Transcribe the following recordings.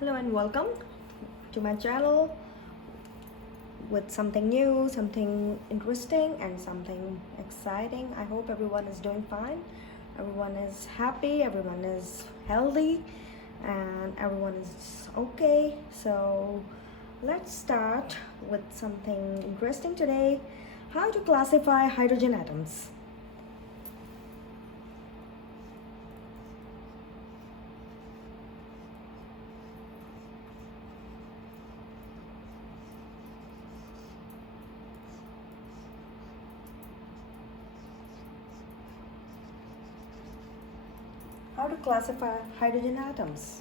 Hello and welcome to my channel with something new, something interesting and something exciting. I hope everyone is doing fine, everyone is happy, everyone is healthy and everyone is okay. So let's start with something interesting today. How to classify hydrogen atoms. How to classify hydrogen atoms.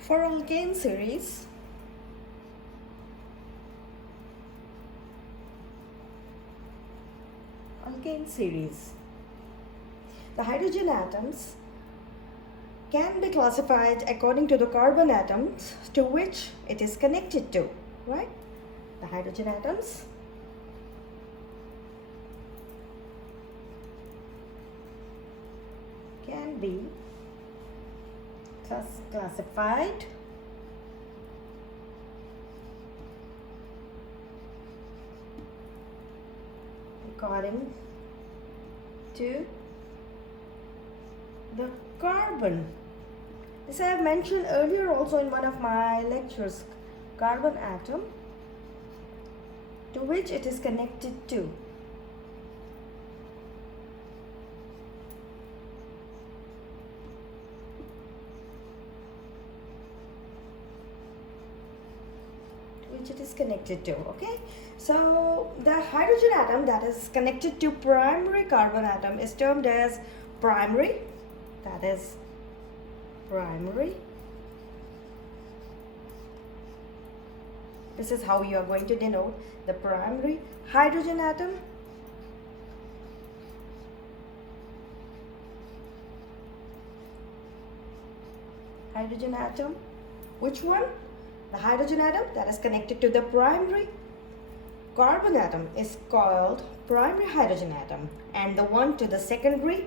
For alkane series, the hydrogen atoms can be classified according to the carbon atoms to which it is connected to, right? The hydrogen atoms can be classified according to the carbon. This I have mentioned earlier also in one of my lectures. Carbon atom to which it is connected to. Which it is connected to. Okay, so the hydrogen atom that is connected to primary carbon atom is termed as primary. That is primary. This is how you are going to denote the primary hydrogen atom. Hydrogen atom. Which one? The hydrogen atom that is connected to the primary carbon atom is called primary hydrogen atom, and the one to the secondary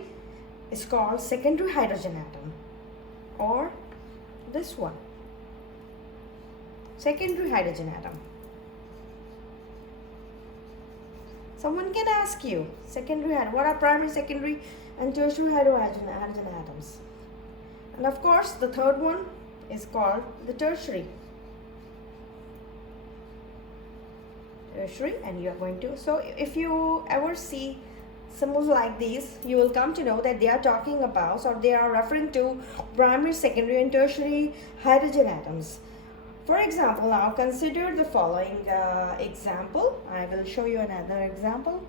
is called secondary hydrogen atom, or this one, secondary hydrogen atom. Someone can ask you, what are primary, secondary and tertiary hydrogen atoms? And of course the third one is called the tertiary, and you are going to, so if you ever see symbols like these, you will come to know that they are talking about, or they are referring to primary, secondary and tertiary hydrogen atoms. For example, now consider the following example. I will show you another example.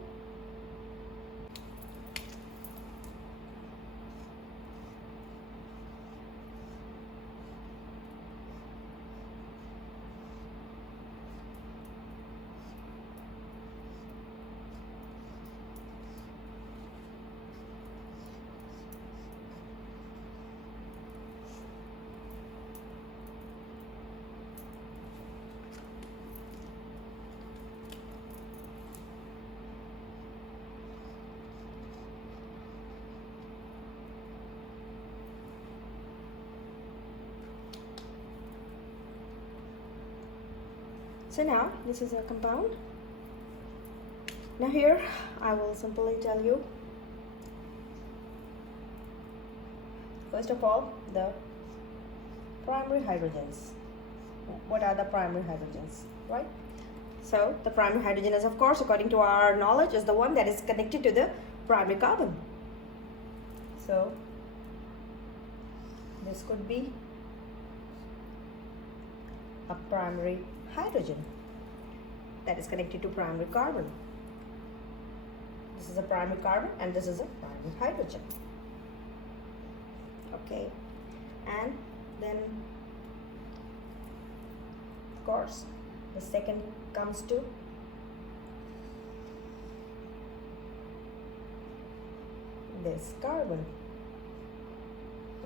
So now this is a compound. Now here I will simply tell you, first of all, the primary hydrogens. What are the primary hydrogens, right? So the primary hydrogen is, of course, according to our knowledge, is the one that is connected to the primary carbon. So this could be a primary hydrogen that is connected to primary carbon. This is a primary carbon and this is a primary hydrogen. Okay, and then of course the second comes to this carbon,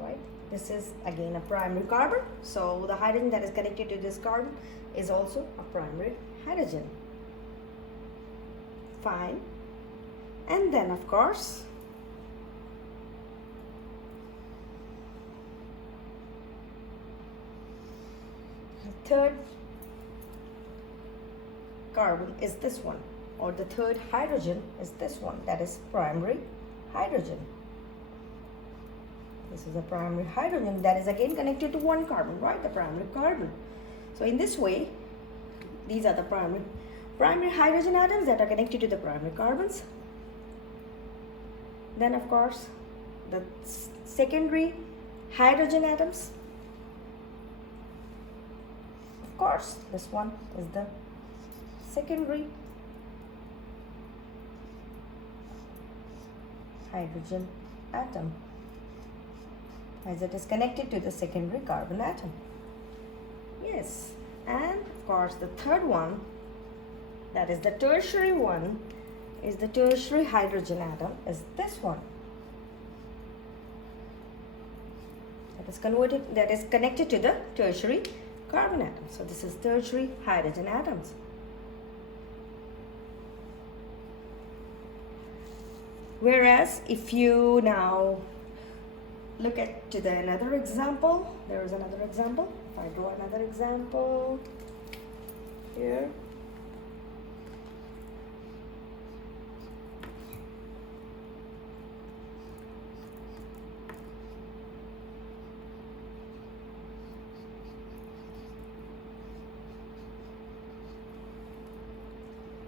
right? This is again a primary carbon, so the hydrogen that is connected to this carbon is also a primary hydrogen. Fine. And then of course third carbon is this one, or the third hydrogen is this one, that is primary hydrogen. This is a primary hydrogen that is again connected to one carbon, right? The primary carbon. So in this way, these are the primary hydrogen atoms that are connected to the primary carbons. Then of course, the secondary hydrogen atoms. Of course, this one is the secondary hydrogen atom, as it is connected to the secondary carbon atom. Yes, and of course the third one, that is the tertiary one, is the tertiary hydrogen atom, is this one. That is connected to the tertiary carbon atom. So this is tertiary hydrogen atoms. Whereas if you now look at another example, there is another example. If I draw another example here.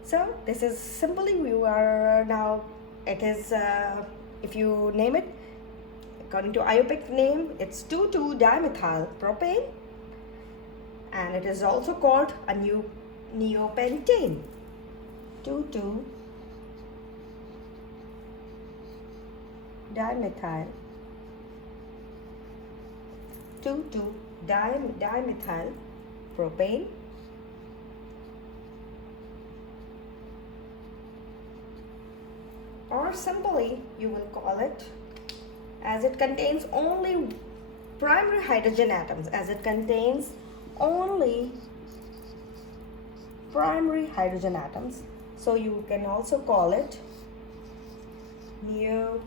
So this is simply, we are now, it is, if you name it, according to IUPAC name, it's 2,2-dimethyl propane, and it is also called a neopentane. 2,2-dimethyl, 2,2-dimethyl propane, or simply you will call it, as it contains only primary hydrogen atoms, as it contains only primary hydrogen atoms, so you can also call it neopentane.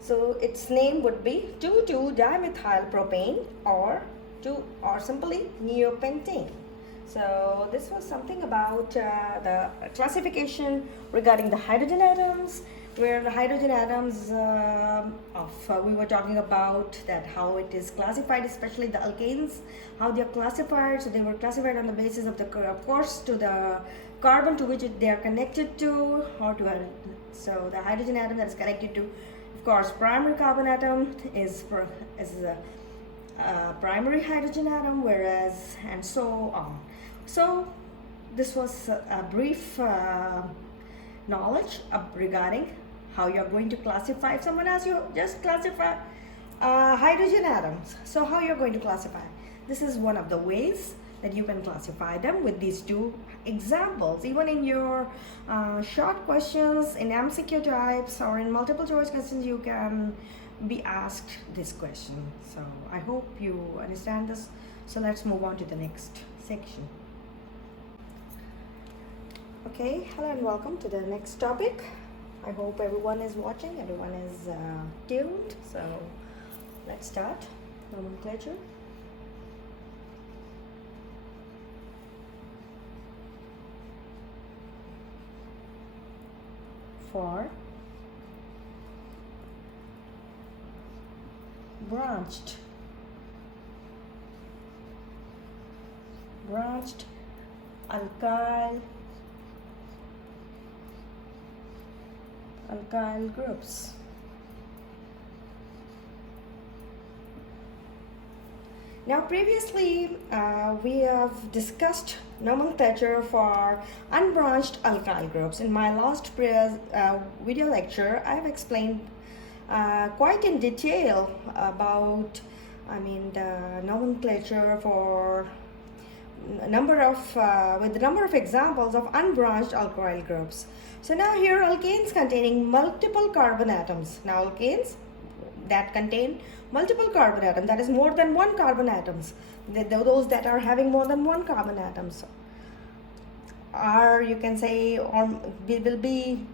So its name would be 2,2-dimethyl propane, or simply neopentane. So this was something about the classification regarding the hydrogen atoms, where the hydrogen atoms we were talking about that how it is classified, especially the alkanes, how they are classified. So they were classified on the basis of of course, to the carbon to which they are connected to, or to so the hydrogen atom that is connected to, of course, primary carbon atom is a primary hydrogen atom, whereas, and so on. So this was a brief knowledge regarding how you are going to classify. If someone asks you, just classify hydrogen atoms. So how you're going to classify? This is one of the ways that you can classify them with these two examples. Even in your short questions, in MCQ types, or in multiple choice questions, you can be asked this question. So I hope you understand this. So let's move on to the next section. Okay, hello and welcome to the next topic. I hope everyone is watching, everyone is tuned. So let's start. Nomenclature. For branched alkyl groups. Now previously we have discussed nomenclature for unbranched alkyl groups. In my last video lecture, I have explained quite in detail about, the nomenclature for a number of with the number of examples of unbranched alkyl groups. So now here alkanes containing multiple carbon atoms. Now alkanes, that contain multiple carbon atoms, that is more than one carbon atoms, those that are having more than one carbon atoms, or you can say, or will be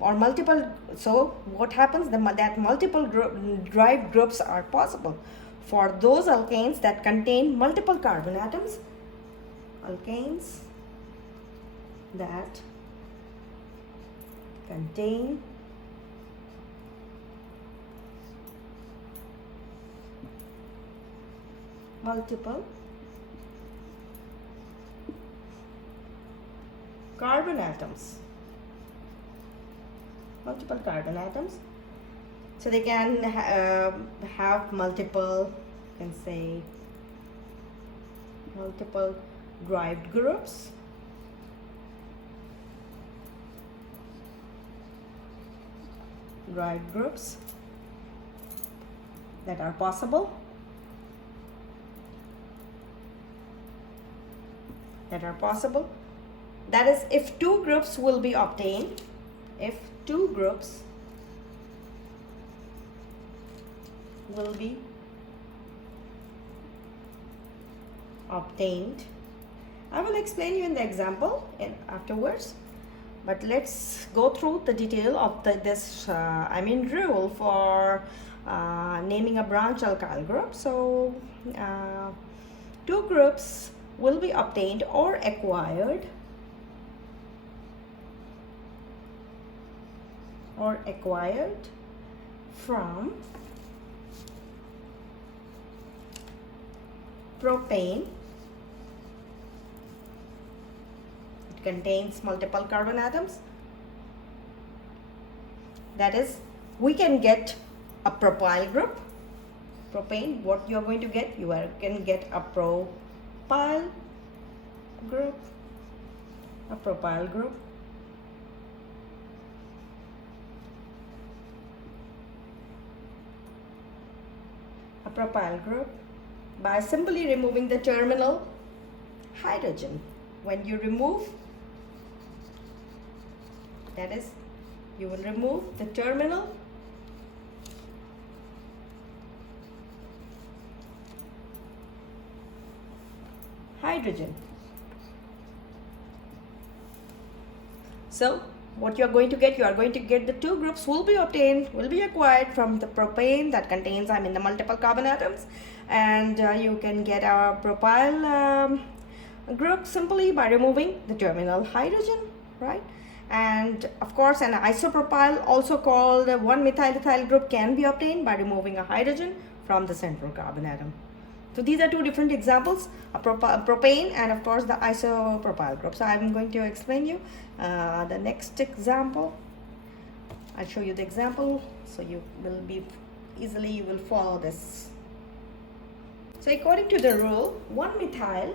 or multiple. So what happens, that multiple derived groups are possible for those alkanes that contain multiple carbon atoms. Alkanes that contain multiple carbon atoms. Multiple carbon atoms. So they can have multiple, you can say, multiple derived groups. Derived groups that are possible. That are possible. That is, if two groups will be obtained, if two groups will be obtained. I will explain you in the example afterwards, but let's go through the detail of this rule for naming a branch alkyl group. So two groups will be obtained or acquired from propane. It contains multiple carbon atoms. That is, we can get a propyl group. Propane, what you are going to get? You can get a propyl group. A propyl group. A propyl group by simply removing the terminal hydrogen. When you remove, that is, you will remove the terminal hydrogen. So what you are going to get, the two groups will be acquired from the propane that contains the multiple carbon atoms, and you can get a propyl group simply by removing the terminal hydrogen, right? And of course, an isopropyl, also called 1-methyl-ethyl group, can be obtained by removing a hydrogen from the central carbon atom. So these are two different examples, a propane and of course the isopropyl group. So I'm going to explain you the next example. I'll show you the example so you will be easily, you will follow this. So according to the rule, 1-methyl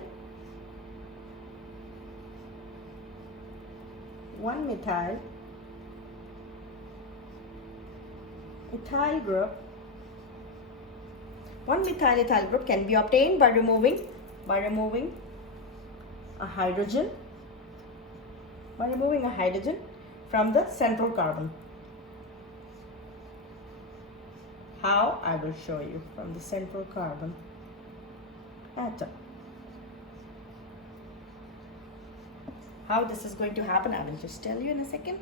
ethyl group, 1-methyl ethyl group can be obtained by removing a hydrogen from the central carbon. How? I will show you. From the central carbon atom. How this is going to happen, I will just tell you in a second.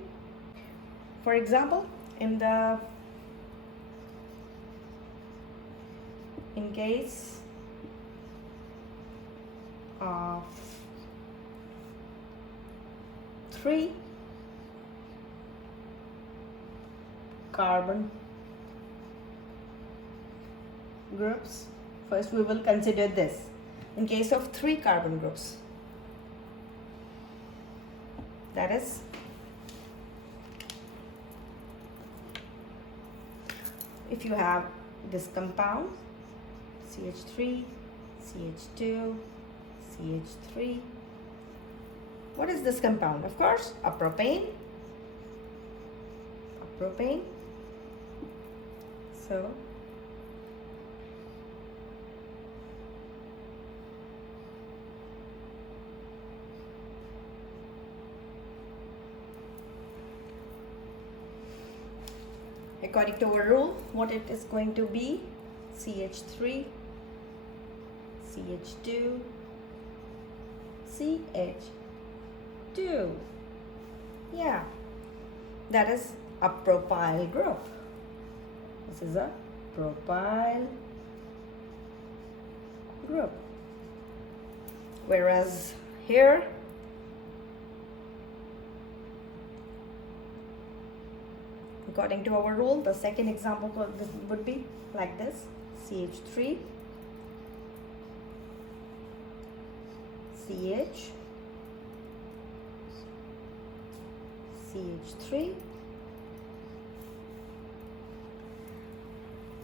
For example, in case of 3 carbon groups, first we will consider this. In case of 3 carbon groups, that is, if you have this compound CH3, CH2, CH3, what is this compound? Of course, a propane. So according to our rule, what it is going to be: CH3, CH2, CH2. Yeah, that is a propyl group. This is a propyl group. Whereas here, according to our rule, the second example would be like this: CH3, CH, CH3,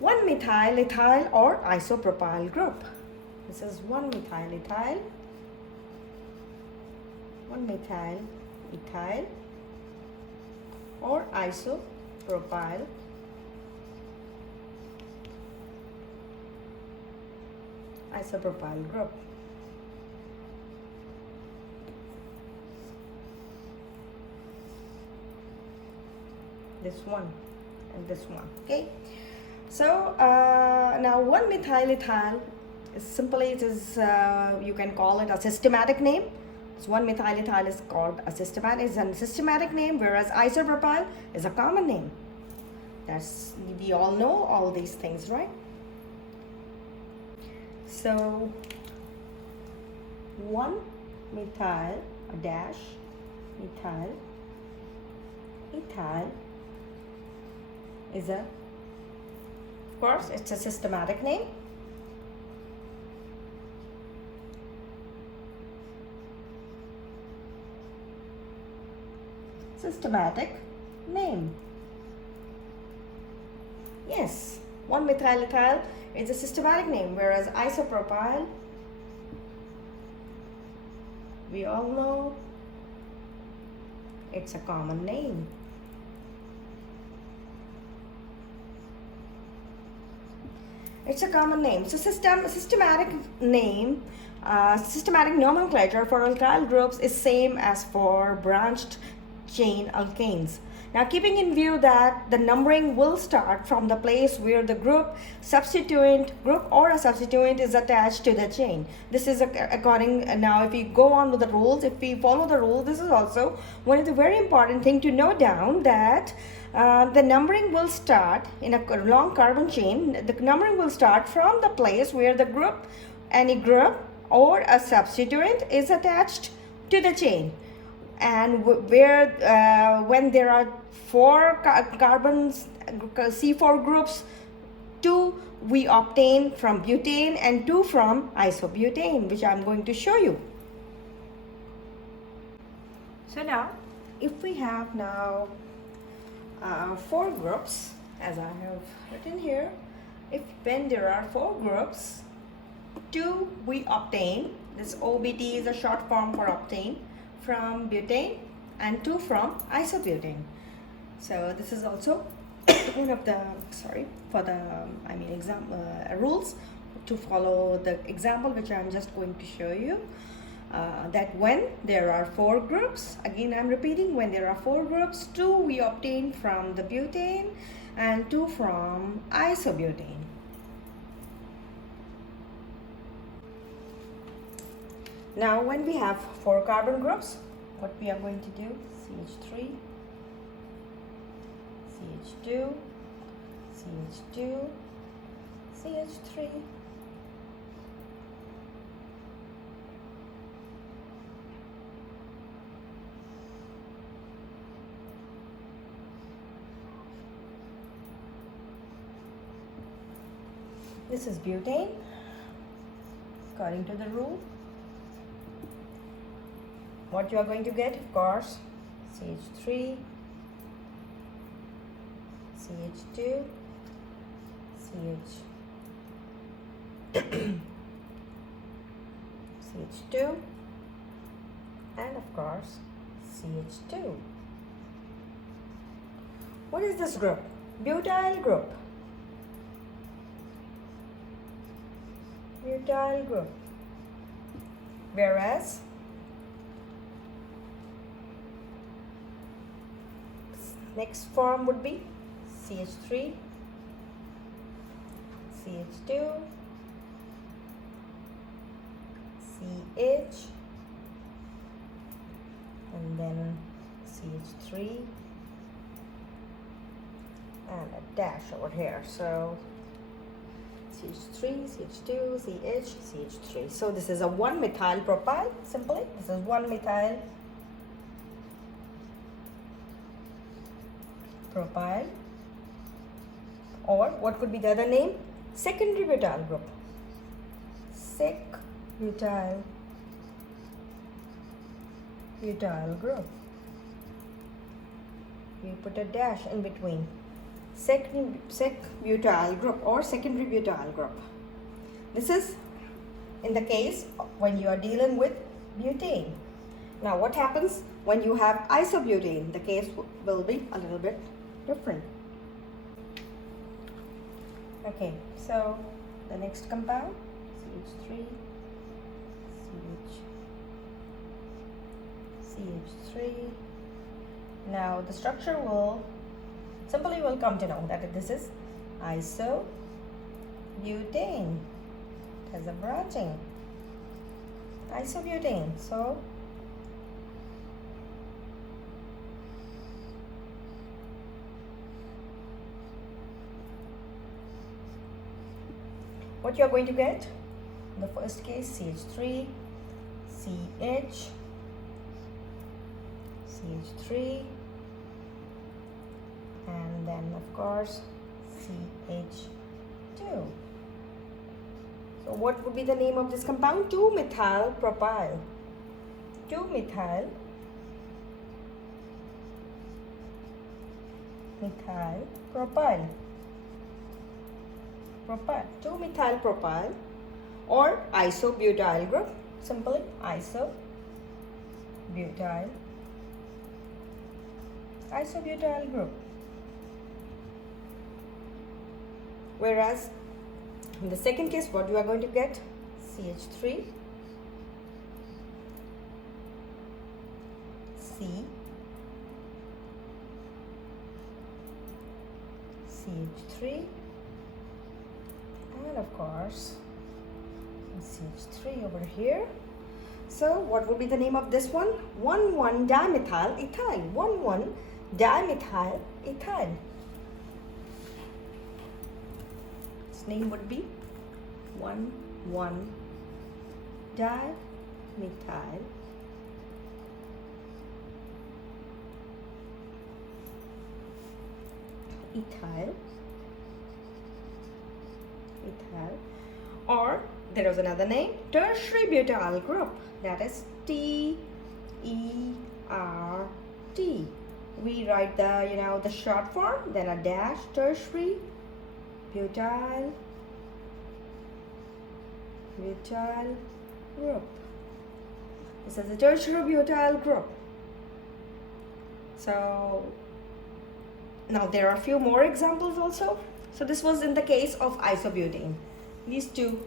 1-methyl ethyl or isopropyl group. This is 1-methyl ethyl, 1-methyl ethyl or isopropyl group. This one and this one. Okay, so now 1-methyl ethyl is simply, it is you can call it a systematic name. So 1-methyl ethyl is called a systematic name, whereas isopropyl is a common name. That's, we all know all these things, right? So 1-methyl dash methyl ethyl is a, of course, it's a systematic name. Systematic name. Yes, 1-methyl ethyl is a systematic name, whereas isopropyl, we all know it's a common name. It's a common name. So systematic name, systematic nomenclature for alkyl groups is same as for branched chain alkanes. Now, keeping in view that the numbering will start from the place where the group or a substituent is attached to the chain. This is according, now if we go on with the rules, if we follow the rules, this is also one of the very important thing to note down, that the numbering will start in a long carbon chain. The numbering will start from the place where the group, any group or a substituent is attached to the chain. And where when there are 4 carbons, C4 groups, 2 we obtain from butane and 2 from isobutane, which I'm going to show you. So now, if we have now 4 groups, as I have written here, when there are 4 groups, 2 we obtain, this OBT is a short form for obtain, from butane, and 2 from isobutane. So this is also one of the, rules to follow the example which I'm just going to show you. That when there are 4 groups, again I'm repeating, when there are 4 groups, 2 we obtain from the butane and 2 from isobutane. Now when we have 4 carbon groups, what we are going to do: CH3, CH2, CH2, CH3, this is butane, according to the rule. What you are going to get, of course, CH3, CH2, CH2, and of course CH2. What is this group? Butyl group. Butyl group. Whereas next form would be CH3, CH2, CH, and then CH3, and a dash over here. So CH3, CH2, CH, CH3. So this is a 1-methyl propyl, simply. This is 1-methyl propyl. Or what could be the other name? Secondary butyl group. Sec-butyl group. We put a dash in between. Sec-butyl group or secondary butyl group. This is in the case when you are dealing with butane. Now what happens when you have isobutane? The case will be a little bit different. Okay, so the next compound, CH3, CH3. Now the structure will come to know that this is isobutane. It has a branching. Isobutane. So what you are going to get? In the first case, CH3, CH, CH3, and then of course CH2. So what would be the name of this compound? 2-methyl propyl. 2-methyl propyl. 2-methyl propyl or isobutyl group. Simply isobutyl group. Whereas in the second case, what you are going to get? CH3, CH3, and of course CH3 over here. So what would be the name of this one? 1,1-dimethyl ethyl. 1,1-dimethyl ethyl. Its name would be 1,1-dimethyl ethyl. Or there is another name, tertiary butyl group, that is TERT. We write the short form, then a dash, tertiary butyl group. This is a tertiary butyl group. So now there are a few more examples also. So this was in the case of isobutane. These two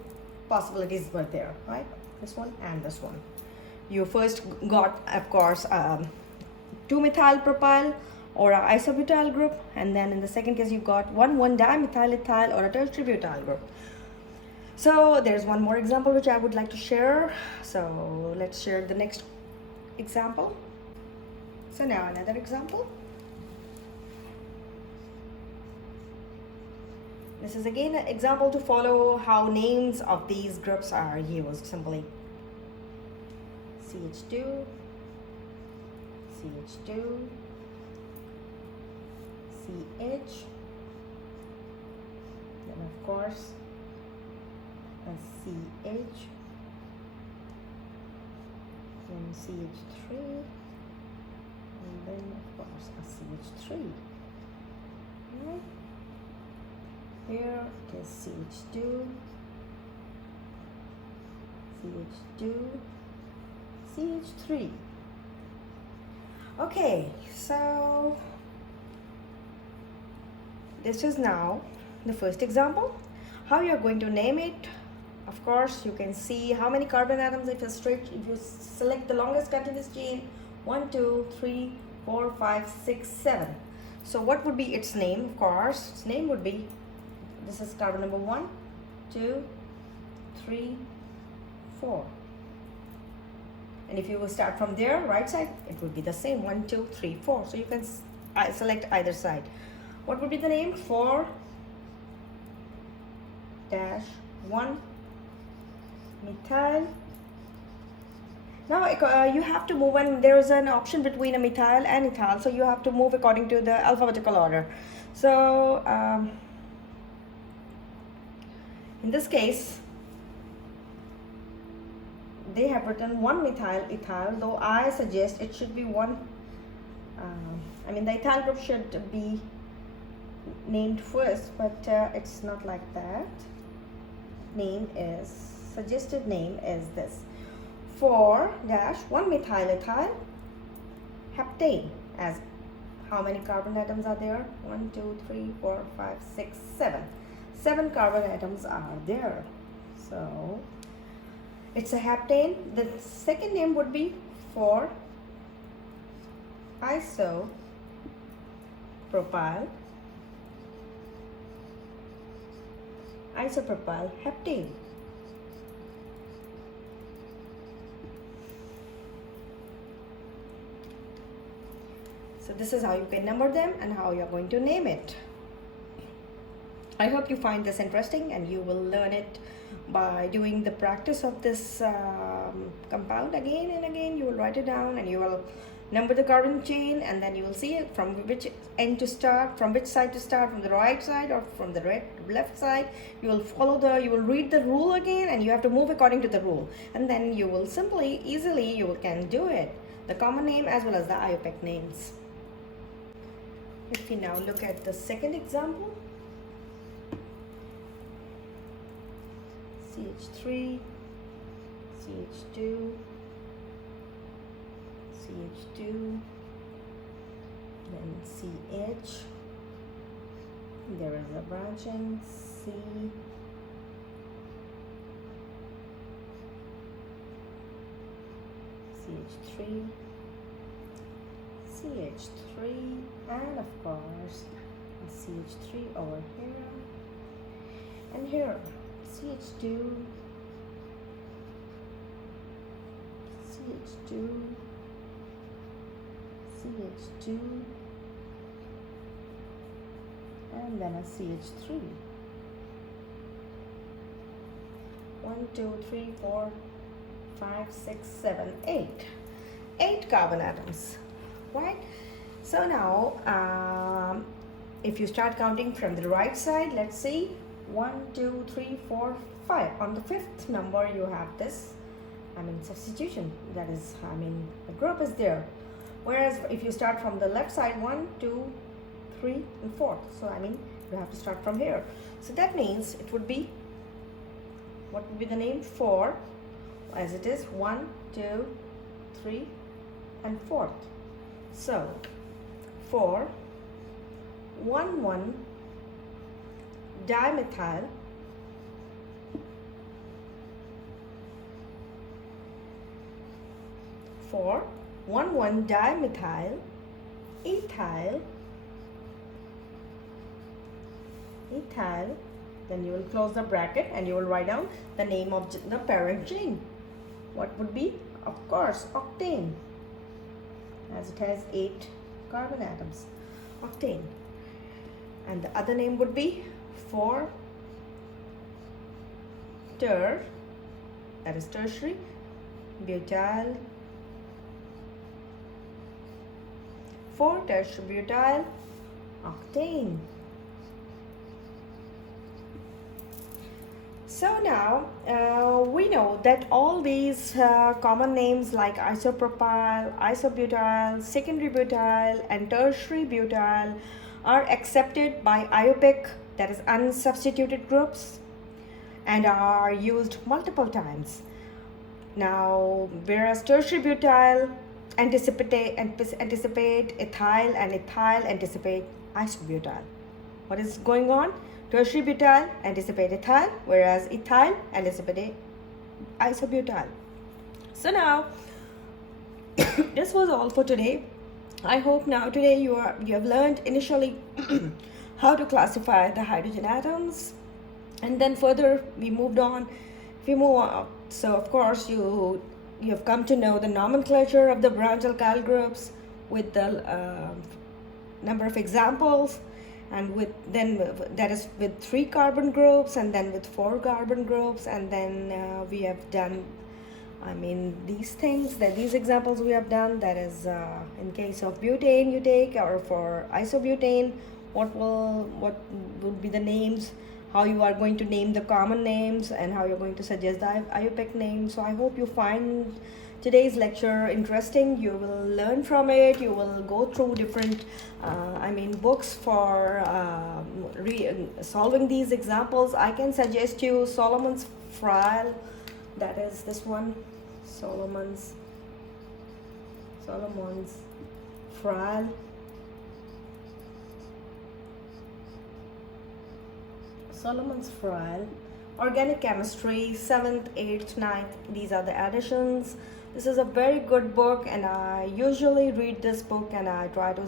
possibilities were there, right? This one and this one. You first got, of course, 2-methyl propyl or a isobutyl group, and then in the second case you got 1,1-dimethyl ethyl or a tertiary butyl group. So there's one more example which I would like to share. So let's share the next example. So now another example. This is again an example to follow how names of these groups are used. Simply CH2, CH2, CH, then of course a CH, then CH3, and then of course a CH3. Right? Here it is CH2, CH2, CH3. Okay, so this is now the first example. How you are going to name it? Of course, you can see how many carbon atoms if you select the longest continuous chain. 1, 2, 3, 4, 5, 6, 7. So what would be its name? Of course, its name would be, this is carbon number 1, 2, 3, 4. And if you will start from there, right side, it would be the same, 1, 2, 3, 4. So you can select either side. What would be the name? 4-1 methyl. Now you have to move, and there is an option between a methyl and ethyl, so you have to move according to the alphabetical order. So in this case, they have written 1 methyl ethyl, though I suggest it should be 1. I mean, the ethyl group should be named first, but it's not like that. Suggested name is this: 4-1 methyl ethyl heptane. As how many carbon atoms are there? 1, 2, 3, 4, 5, 6, 7. 7 carbon atoms are there. So it's a heptane. The second name would be 4-isopropyl heptane. So this is how you can number them and how you're going to name it. I hope you find this interesting, and you will learn it by doing the practice of this compound again and again. You will write it down and you will number the carbon chain, and then you will see it from which end to start, from which side to start, from the right side or from the left side. You will you will read the rule again, and you have to move according to the rule, and then you will easily can do it. The common name as well as the IUPAC names. If we now look at the second example, CH3, CH2, CH2, then CH, there is a branching, C, CH3, CH3, and of course a CH3 over here, and here CH2, CH2, CH2, and then a CH3. 1, 2, 3, 4, 5, 6, 7, 8. 8 carbon atoms, right? So now if you start counting from the right side, let's see, 1, 2, 3, 4, 5. On the 5th number you have this, substitution. That is, the group is there. Whereas if you start from the left side, 1, 2, 3, and 4. So you have to start from here. So that means it would be, what would be the name? 4, as it is 1, 2, 3, and 4th. So 4, 1, 1 dimethyl, 1, 1 dimethyl ethyl, then you will close the bracket and you will write down the name of the parent chain. What would be? Of course, octane, as it has 8 carbon atoms, octane. And the other name would be 4 that is tertiary butyl, 4 tertiary butyl octane. So now we know that all these common names like isopropyl, isobutyl, secondary butyl, and tertiary butyl are accepted by IUPAC, that is unsubstituted groups, and are used multiple times. Now, whereas tertiary butyl anticipate ethyl, and ethyl anticipate isobutyl. What is going on? Tertiary butyl anticipate ethyl, whereas ethyl anticipate isobutyl. So now, this was all for today. I hope now today you have learned initially how to classify the hydrogen atoms, and then further we moved on. We move on. So of course you have come to know the nomenclature of the branch alkyl groups with the number of examples, and with then that is with 3 carbon groups, and then with 4 carbon groups, and then we have done, I mean, these things, that these examples we have done, that is in case of butane you take, or for isobutane, what would be the names, how you are going to name the common names, and how you're going to suggest the IUPAC name. So I hope you find today's lecture interesting. You will learn from it. You will go through different books for solving these examples. I can suggest you Solomon's file, that is this one, Solomon's file. Solomon's file, organic chemistry, 7th, 8th, 9th, these are the additions. This is a very good book, and I usually read this book, and I try to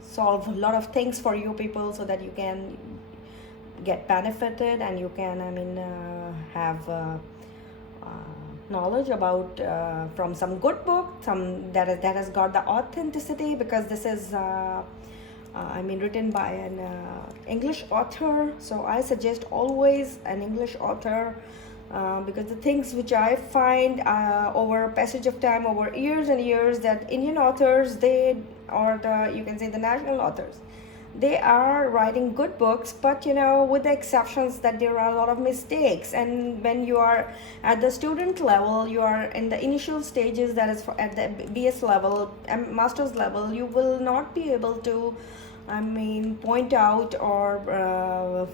solve a lot of things for you people, so that you can get benefited, and you can have knowledge about from some good book, some that has got the authenticity, because this is written by an English author. So I suggest always an English author, because the things which I find over a passage of time, over years and years, that Indian authors, you can say the national authors, they are writing good books, but with the exceptions that there are a lot of mistakes. And when you are at the student level, you are in the initial stages, that is at the BS level and master's level, you will not be able to point out or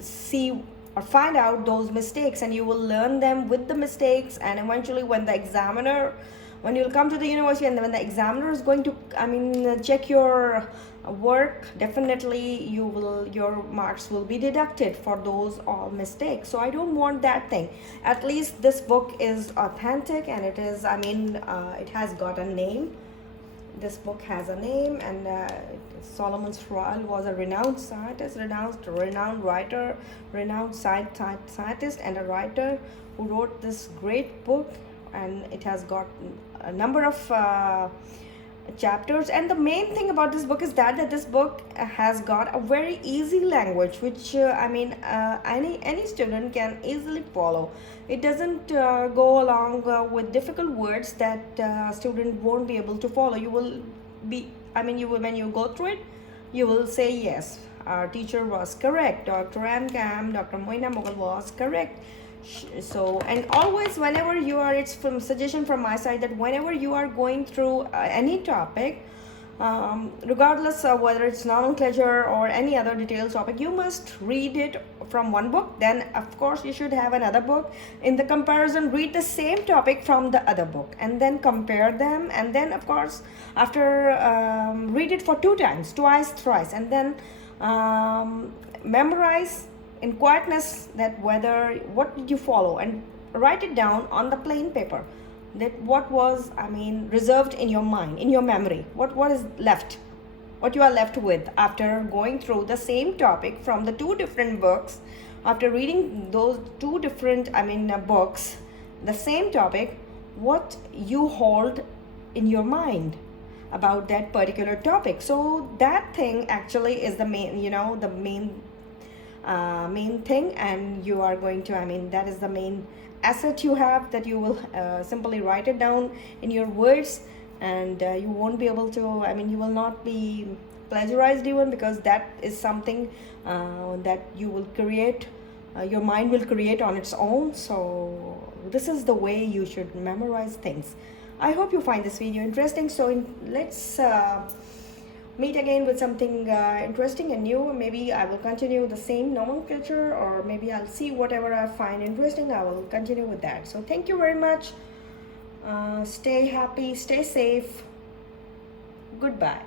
see or find out those mistakes, and you will learn them with the mistakes. And eventually when you'll come to the university, and when the examiner is going to check your work, definitely your marks will be deducted for those all mistakes. So I don't want that thing. At least this book is authentic, and it is it has got a name. This book has a name, and Solomon's File was a renowned scientist, renowned writer, renowned scientist and a writer, who wrote this great book, and it has got a number of chapters. And the main thing about this book is that this book has got a very easy language, which any student can easily follow. It doesn't go along with difficult words that student won't be able to follow. You will be when you go through it, you will say, yes, our teacher was correct, Dr. Amcam, Dr. Moina Mughal was correct. So, and always whenever you are, it's from suggestion from my side, that whenever you are going through any topic, regardless of whether it's nomenclature or any other detailed topic, you must read it from one book. Then of course you should have another book. In the comparison, read the same topic from the other book, and then compare them. And then of course after read it for 2 times, twice, thrice, and then memorize in quietness that what did you follow, and write it down on the plain paper, that what was reserved in your mind, in your memory, what is left, what you are left with after going through the same topic from the 2 different books. After reading those 2 different books, the same topic, what you hold in your mind about that particular topic. So that thing actually is the main main thing, and you are going to that is the main asset you have, that you will simply write it down in your words, and you won't be able to you will not be plagiarized even, because that is something that you will create, your mind will create on its own. So this is the way you should memorize things. I hope you find this video interesting. So let's meet again with something interesting and new. Maybe I will continue the same nomenclature, or maybe I'll see whatever I find interesting, I will continue with that. So thank you very much. Stay happy, stay safe. Goodbye.